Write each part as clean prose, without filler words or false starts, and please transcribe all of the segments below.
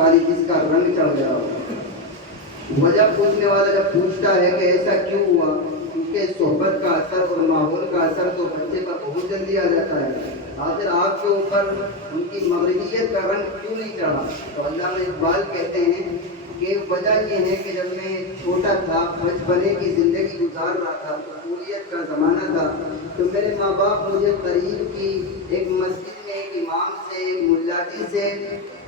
वाली जिसका रंग चढ़ गया हो। वजह पूछने वाला जब पूछता है कि ऐसा क्यों हुआ, क्योंकि सोहबत का असर और माहौल का असर तो बच्चे पर बहुत जल्दी आ जाता है। आखिर आपके ऊपर उनकी मगरबियत का रंग क्यों नहीं चढ़ा? तो अल्लामा इकबाल कहते हैं कि वजह ये है कि जब मैं छोटा था, बचपने की ज़िंदगी गुजार रहा था, कबूलियत का ज़माना था, तो मेरे माँ बाप मुझे करीब की एक मस्जिद में एक इमाम से, एक मुल्ला जी से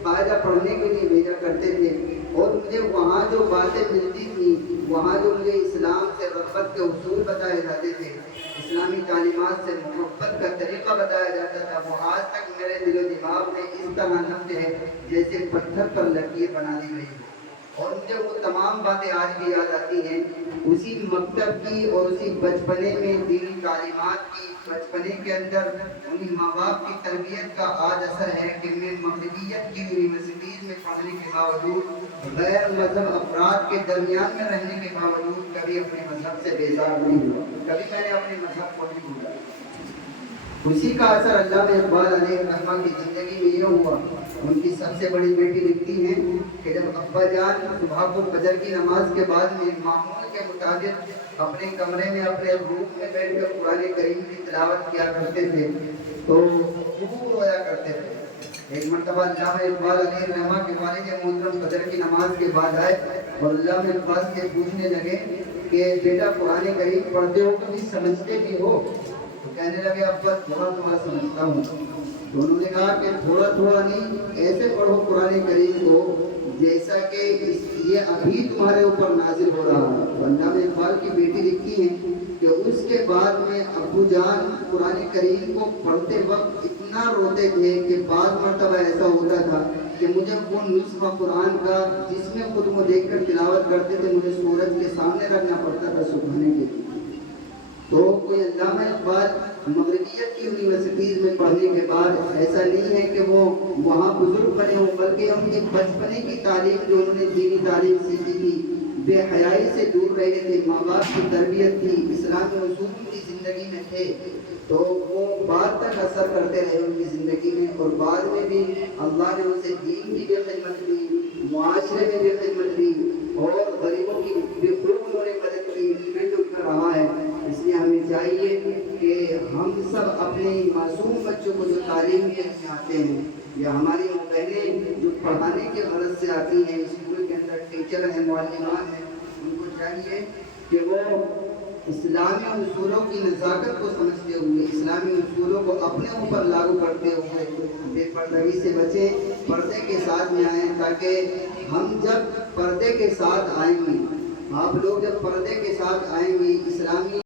कायदा पढ़ने के लिए भेजा करते थे। और मुझे वहाँ जो बातें मिलती थी, वहाँ जो मुझे इस्लाम से रग़बत के उसूल बताए जाते थे, इस्लामी तालीमात से मोहब्बत का तरीक़ा बताया जाता था, वो आज तक मेरे दिलो दिमाग में इस तरह नक़्श है जैसे पत्थर पर लकीर बना दी गई हो। और मुझे वो तमाम बातें आज भी याद आती हैं, उसी मकतब की और उसी बचपने में दीनी तालीमात की, बचपने के अंदर उन्हीं माँ बाप की तरबियत का आज असर है कि मैं मगरबियत की यूनिवर्सिटीज़ में पढ़ने के बावजूद, गैर मजहब अफराद के दरमियान में रहने के बावजूद कभी अपने मजहब से बेजार नहीं हुआ, कभी मैंने अपने मजहब को नहीं भूला। उसी का असर अल्लामा इकबाल अलैहिर्रहमा की ज़िंदगी में ये हुआ। उनकी सबसे बड़ी बेटी लिखती हैं कि जब अब्बा जान सुबह को फजर की नमाज के बाद में मामूल के मुताबिक अपने कमरे में अपने रूम में बैठकर कुरान करीम की तिलावत किया करते थे, तो खूब रोया करते थे। एक मरतबा अल्लामा इकबाल अलैहिर्रहमा के वालिद मोहतरम फजर की नमाज के बाद आए और अल्लामा इकबाल से पूछने लगे कि बेटा कुरान करीम पढ़ते हो, कभी समझते भी हो? तो कहने लगे अब्बा थोड़ा थोड़ा समझता हूँ। तो उन्होंने कहा कि थोड़ा थोड़ा नहीं, ऐसे पढ़ो कुरान करीम को जैसा कि ये अभी तुम्हारे ऊपर नाजिल हो रहा है। तो अल्लामा इकबाल की बेटी लिखती है कि उसके बाद में अब्बू जान कुरान करीम को पढ़ते वक्त इतना रोते थे कि बाद मरतबा ऐसा होता था कि मुझे वो नुस्खा कुरान का जिसमें खुद को देखकर तिलावत करते थे, मुझे सूरज के सामने रखना पड़ता था सुखाने के लिए। तो कोई अल्लामा इकबाल मगरबियत की यूनिवर्सिटीज़ में पढ़ने के बाद ऐसा नहीं है कि वो वहाँ बुजुर्ग बने हों, बल्कि उनके बचपने की तालीम जो उन्होंने दीनी तालीम सीखी थी, बेहयाई से दूर रहे थे, माँ बाप की तरबियत थी, इस्लामी उसूल की ज़िंदगी में थे, तो वो बाद तक असर करते रहे उनकी ज़िंदगी में। और बाद में भी अल्लाह ने उनसे दीन की भी खिदमत दी, मुआशरे में भी खिदमत दी और गरीबों की भी खूब उन्होंने मदद की, फिर उठकर रहा है। इसलिए हमें चाहिए कि हम सब अपने मासूम बच्चों को जो तालीम के लिए आते हैं, या हमारी वो बहनें जो पढ़ाने के गरज से आती हैं, स्कूल के अंदर टीचर हैं, मुअल्लिमात हैं, उनको चाहिए कि वो इस्लामी उसूलों की नज़ाकत को समझते हुए, इस्लामी उसूलों को अपने ऊपर लागू करते हुए बेपर्दगी से बचें, पर्दे के साथ में आएँ, ताकि हम जब पर्दे के साथ आएंगे, आप लोग जब पर्दे के साथ आएंगे, इस्लामी